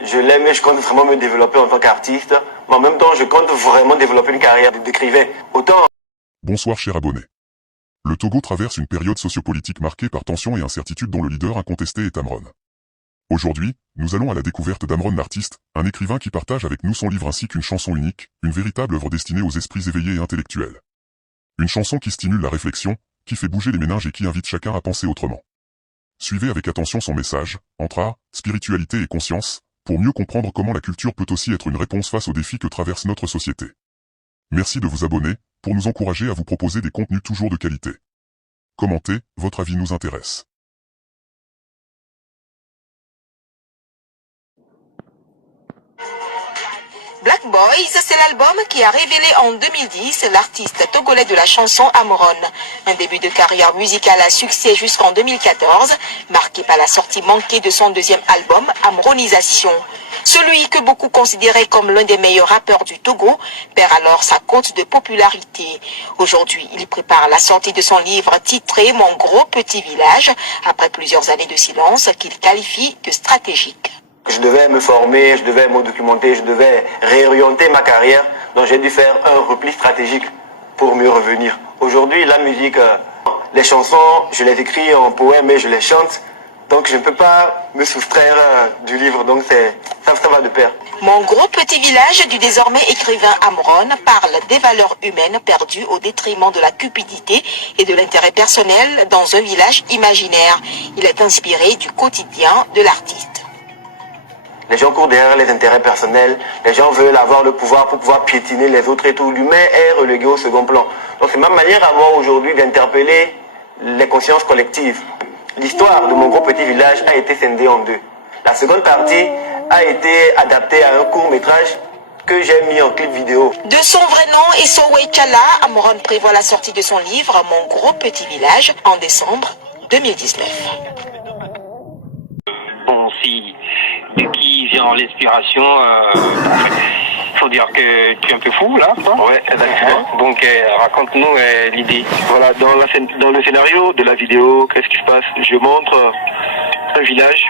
Je l'aime et je compte vraiment me développer en tant qu'artiste. Mais en même temps, je compte vraiment développer une carrière d'écrivain. Autant... Bonsoir cher abonné. Le Togo traverse une période sociopolitique marquée par tensions et incertitudes dont le leader incontesté est Amron. Aujourd'hui, nous allons à la découverte d'Amron l'artiste, un écrivain qui partage avec nous son livre ainsi qu'une chanson unique, une véritable œuvre destinée aux esprits éveillés et intellectuels. Une chanson qui stimule la réflexion, qui fait bouger les méninges et qui invite chacun à penser autrement. Suivez avec attention son message, entre art, spiritualité et conscience, pour mieux comprendre comment la culture peut aussi être une réponse face aux défis que traverse notre société. Merci de vous abonner, pour nous encourager à vous proposer des contenus toujours de qualité. Commentez, votre avis nous intéresse. Black Boys, c'est l'album qui a révélé en 2010 l'artiste togolais de la chanson Amron. Un début de carrière musicale à succès jusqu'en 2014, marqué par la sortie manquée de son deuxième album, Amronisation. Celui que beaucoup considéraient comme l'un des meilleurs rappeurs du Togo perd alors sa cote de popularité. Aujourd'hui, il prépare la sortie de son livre titré Mon gros petit village, après plusieurs années de silence qu'il qualifie de stratégique. Je devais me former, je devais me documenter, je devais réorienter ma carrière. Donc j'ai dû faire un repli stratégique pour mieux revenir. Aujourd'hui, la musique, les chansons, je les écris en poème et je les chante. Donc je ne peux pas me soustraire du livre. Donc ça va de pair. Mon gros petit village du désormais écrivain Amron parle des valeurs humaines perdues au détriment de la cupidité et de l'intérêt personnel dans un village imaginaire. Il est inspiré du quotidien de l'artiste. Les gens courent derrière les intérêts personnels, les gens veulent avoir le pouvoir pour pouvoir piétiner les autres et tout. L'humain est relégué au second plan. Donc c'est ma manière à moi aujourd'hui d'interpeller les consciences collectives. L'histoire de mon gros petit village a été scindée en deux. La seconde partie a été adaptée à un court métrage que j'ai mis en clip vidéo. De son vrai nom, Essowe Tchala, Amron prévoit la sortie de son livre Mon gros petit village en décembre 2019. Bon, si de qui vient l'inspiration, faut dire que tu es un peu fou là. Ouais, exactement. Donc raconte-nous l'idée. Voilà, dans le scénario de la vidéo, qu'est-ce qui se passe? Je montre un village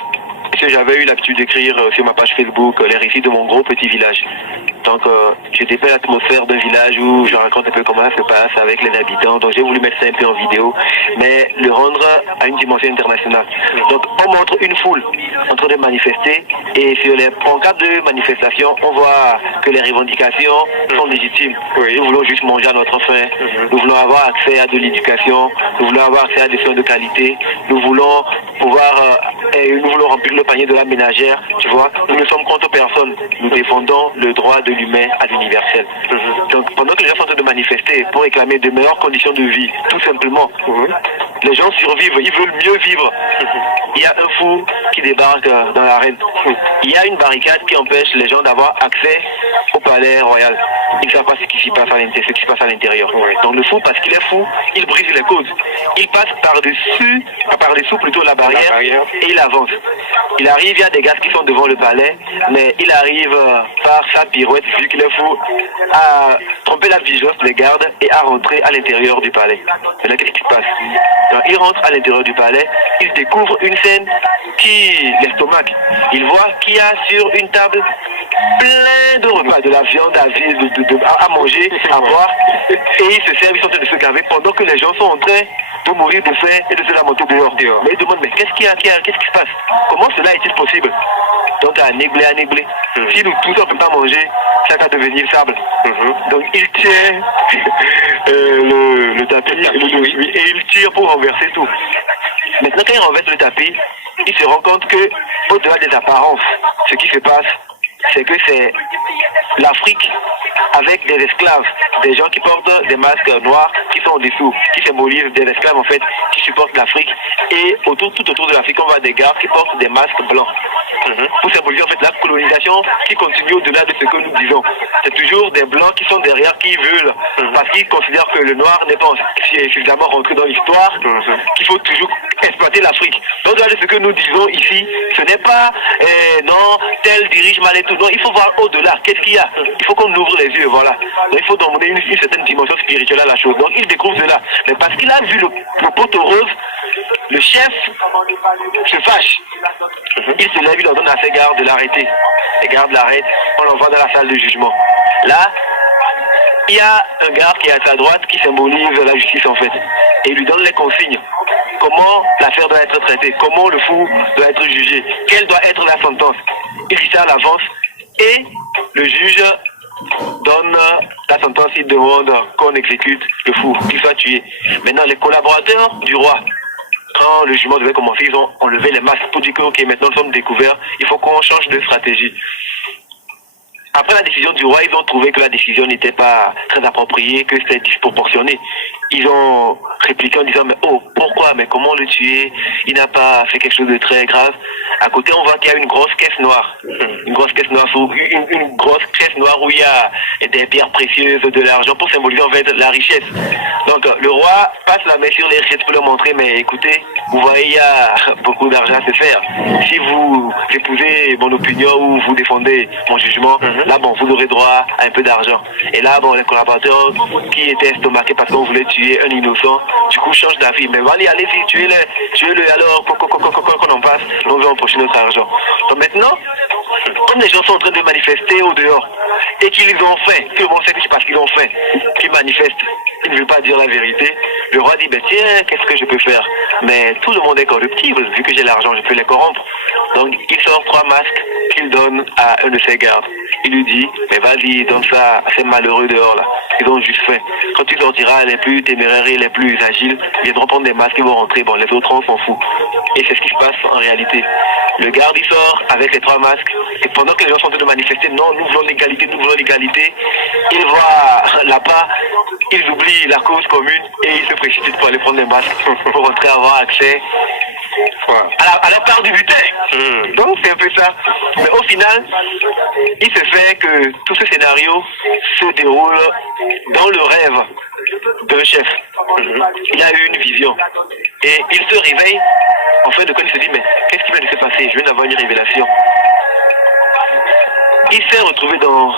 que j'avais eu l'habitude d'écrire sur ma page Facebook, les récits de mon gros petit village. Donc je dépeins l'atmosphère d'un village où je raconte un peu comment ça se passe avec les habitants. Donc j'ai voulu mettre ça un peu en vidéo, mais le rendre à une dimension internationale. Donc on montre une foule en train de manifester et sur les pancartes de manifestation, on voit que les revendications sont légitimes. Nous voulons juste manger à notre faim, nous voulons avoir accès à de l'éducation, nous voulons avoir accès à des soins de qualité, nous voulons pouvoir, nous voulons remplir le panier de la ménagère, tu vois. Nous ne sommes contre personne, nous défendons le droit de l'humain à l'universel. Donc pendant que les gens sont en train de manifester pour réclamer de meilleures conditions de vie, tout simplement, les gens survivent, ils veulent mieux vivre. Il y a un fou qui débarque dans l'arène. Il y a une barricade qui empêche les gens d'avoir accès au palais royal. Ils ne savent pas ce qui se passe à l'intérieur. Donc le fou, parce qu'il est fou, il brise les côtes. Il passe par-dessous plutôt la barrière et il avance. Il arrive, il y a des gars qui sont devant le palais, mais il arrive par sa pirouette, vu qu'il est fou, à tromper la vigilance des gardes et à rentrer à l'intérieur du palais. Et là, qu'est-ce qui se passe? Donc, il rentre à l'intérieur du palais, il découvre une scène qui l'estomac. Il voit qu'il y a sur une table plein de repas, de la viande à manger, à boire, et ils se servent, ils sont en train de se gaver pendant que les gens sont en train de mourir de faim et de se lamenter dehors. Mais ils demandent, mais qu'est-ce qui se passe? Comment cela est-il possible? Donc à nébler. Si nous tous on ne peut pas manger, ça va devenir sable. Donc il tient le tapis et il tire pour renverser tout. Maintenant quand il renverse le tapis, il se rend compte que au-delà des apparences, ce qui se passe, c'est que c'est l'Afrique avec des esclaves, des gens qui portent des masques noirs qui sont en dessous, qui symbolisent des esclaves en fait, qui supportent l'Afrique. Et tout autour de l'Afrique, on voit des gardes qui portent des masques blancs. Pour symboliser en fait la colonisation qui continue au-delà de ce que nous disons. C'est toujours des blancs qui sont derrière, qui veulent, parce qu'ils considèrent que le noir n'est pas suffisamment rentré dans l'histoire, qu'il faut toujours exploiter l'Afrique. Donc au-delà de ce que nous disons ici, ce n'est pas non, tel dirige mal et tout. Non, il faut voir au-delà. Qu'est-ce qu'il y a? Il faut qu'on ouvre les yeux, voilà. Donc il faut donner une certaine dimension spirituelle à la chose. Donc il découvre cela. Mais parce qu'il a vu le poteau rose, le chef se fâche. Il se lève, il ordonne à ses gardes de l'arrêter. Les gardes l'arrêtent, on l'envoie dans la salle de jugement. Là, il y a un garde qui est à sa droite qui symbolise la justice en fait. Et il lui donne les consignes. Comment l'affaire doit être traitée, comment le fou doit être jugé, quelle doit être la sentence. Il dit ça à l'avance et le juge donne la sentence, il demande qu'on exécute le fou, qu'il soit tué. Maintenant, les collaborateurs du roi, quand le jugement devait commencer, ils ont enlevé les masques pour dire que ok, maintenant nous sommes découverts, il faut qu'on change de stratégie. Après la décision du roi, ils ont trouvé que la décision n'était pas très appropriée, que c'était disproportionné. Ils ont répliqué en disant mais oh, pourquoi, mais comment le tuer? Il n'a pas fait quelque chose de très grave. À côté, on voit qu'il y a une grosse caisse noire. Une grosse caisse noire, une grosse caisse noire où il y a des pierres précieuses, de l'argent pour symboliser en fait la richesse. Donc le roi passe la main sur les richesses pour leur montrer mais écoutez, vous voyez, il y a beaucoup d'argent à se faire. Si vous épousez mon opinion ou vous défendez mon jugement, là bon, vous aurez droit à un peu d'argent. Et là bon, les collaborateurs qui étaient estomaqués parce qu'on voulait tuer un innocent, du coup changent d'avis. Mais allez-y, tuez-le alors qu'on en passe, on va empocher notre argent. Donc maintenant, comme les gens sont en train de manifester au dehors et qu'ils ont faim, que le monde sait que c'est parce qu'ils ont faim qu'ils manifestent, ils ne veulent pas dire la vérité, le roi dit ben tiens, qu'est-ce que je peux faire? Mais tout le monde est corruptible, vu que j'ai l'argent, je peux les corrompre. Donc il sort 3 masques qu'il donne à un de ses gardes. Il lui dit mais vas-y, donne ça à ces malheureux dehors là, ils ont juste faim. Quand tu sortiras, les plus téméraires et les plus agiles viendront prendre des masques, ils vont rentrer, bon les autres on s'en fout. Et c'est ce qui se passe en réalité. Le garde il sort avec les 3 masques et pendant que les gens sont en train de manifester non, nous voulons l'égalité, ils voient là-bas, ils oublient la cause commune et ils se précipitent pour aller prendre des masques pour rentrer avoir accès à la part du butin. Donc c'est un peu ça. Mais au final, il se fait que tout ce scénario se déroule dans le rêve d'un chef. Il a eu une vision et il se réveille en fin de compte, il se dit mais qu'est-ce qui vient de se passer? Je viens d'avoir une révélation. Il s'est retrouvé dans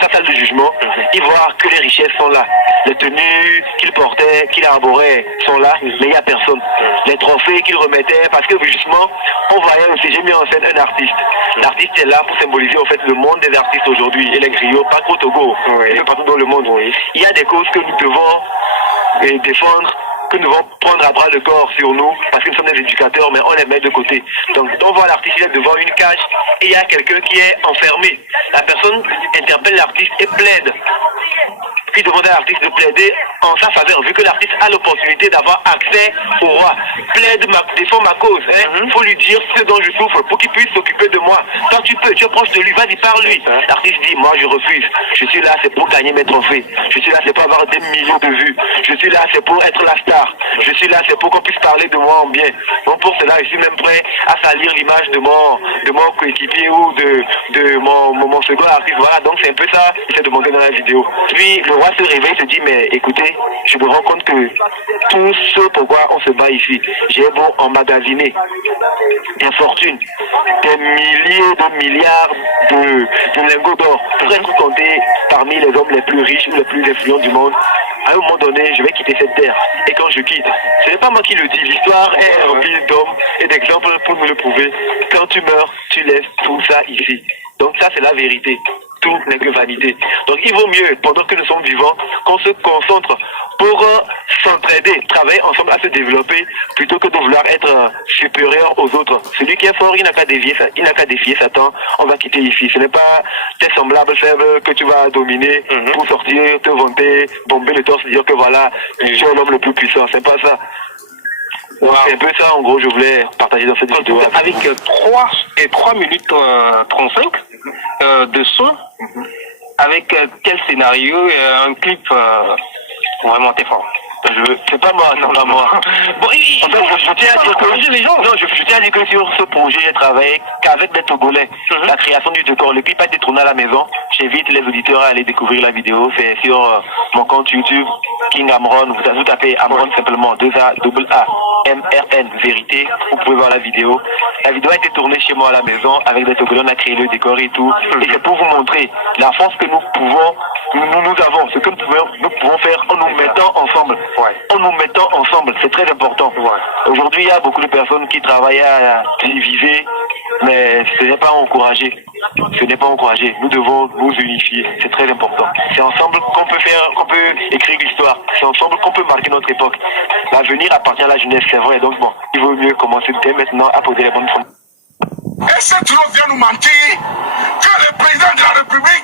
sa salle de jugement, il voit que les richesses sont là. Les tenues qu'il portait, qu'il arborait sont là, mais il n'y a personne. Les trophées qu'il remettait, parce que justement, on voyait aussi, j'ai mis en scène un artiste. L'artiste est là pour symboliser en fait le monde des artistes aujourd'hui et les griots, pas qu'au Togo, mais partout dans le monde. Il y a des causes que nous devons défendre, que nous devons prendre à bras le corps sur nous, parce que nous sommes des éducateurs, mais on les met de côté. Donc on voit l'artiste, il est devant une cage, et il y a quelqu'un qui est enfermé. La personne interpelle l'artiste et plaide. Puis demande à l'artiste de plaider en sa faveur, vu que l'artiste a l'opportunité d'avoir accès au roi. Plaide, défend ma cause. Faut lui dire ce dont je souffre pour qu'il puisse s'occuper de moi. Toi tu peux, tu es proche de lui, vas-y, parle-lui. L'artiste dit, moi je refuse. Je suis là, c'est pour gagner mes trophées. Je suis là, c'est pour avoir des millions de vues. Je suis là, c'est pour être la star. Je suis là, c'est pour qu'on puisse parler de moi en bien. Donc pour cela, je suis même prêt à salir l'image de mon coéquipier ou de mon second artiste. Voilà, donc c'est un peu ça qu'il s'est demandé dans la vidéo. Puis le roi se réveille, se dit, mais écoutez, je me rends compte que tout ce pourquoi on se bat ici, j'ai beau emmagasiner des fortunes, des milliers de milliards de lingots d'or pour être compté parmi les hommes les plus riches ou les plus influents du monde. À un moment donné, je vais quitter cette terre. Et quand je quitte, ce n'est pas moi qui le dis. L'histoire est remplie d'hommes et d'exemples pour nous le prouver. Quand tu meurs, tu laisses tout ça ici. Donc ça, c'est la vérité. Tout n'est que vanité. Donc il vaut mieux, pendant que nous sommes vivants, qu'on se concentre pour s'entraider, travailler ensemble à se développer, plutôt que de vouloir être supérieur aux autres. Celui qui est fort, il n'a qu'à défier Satan. On va quitter ici. Ce n'est pas tes semblables faibles que tu vas dominer pour sortir, te vanter, bomber le torse, dire que voilà, tu es l'homme le plus puissant. C'est pas ça. Wow. C'est un peu ça, en gros, je voulais partager dans cette vidéo. Avec 3 minutes 35 de son, avec quel scénario et un clip vraiment très fort. C'est pas moi, non, pas moi. Bon, En fait, je tiens à dire que les gens. non, je tiens à dire que sur ce projet, j'ai travaillé qu'avec des Togolais. La création du décor, le clip a été tourné à la maison. J'invite les auditeurs à aller découvrir la vidéo. C'est sur mon compte YouTube, King Amron. Vous tapez Amron simplement, 2A, MRN, vérité. Vous pouvez voir la vidéo. La vidéo a été tournée chez moi à la maison avec des Togolais. On a créé le décor et tout. Et c'est pour vous montrer la force que nous pouvons, nous avons, ce que nous pouvons faire en nous mettant ensemble. En nous mettant ensemble, c'est très important. Aujourd'hui, il y a beaucoup de personnes qui travaillent à diviser, mais ce n'est pas encouragé. Ce n'est pas encouragé. Nous devons nous unifier. C'est très important. C'est ensemble qu'on peut écrire l'histoire. C'est ensemble qu'on peut marquer notre époque. L'avenir appartient à la jeunesse, c'est vrai. Donc bon, il vaut mieux commencer dès maintenant à poser les bonnes fondations. Et cet homme vient nous mentir que le président de la République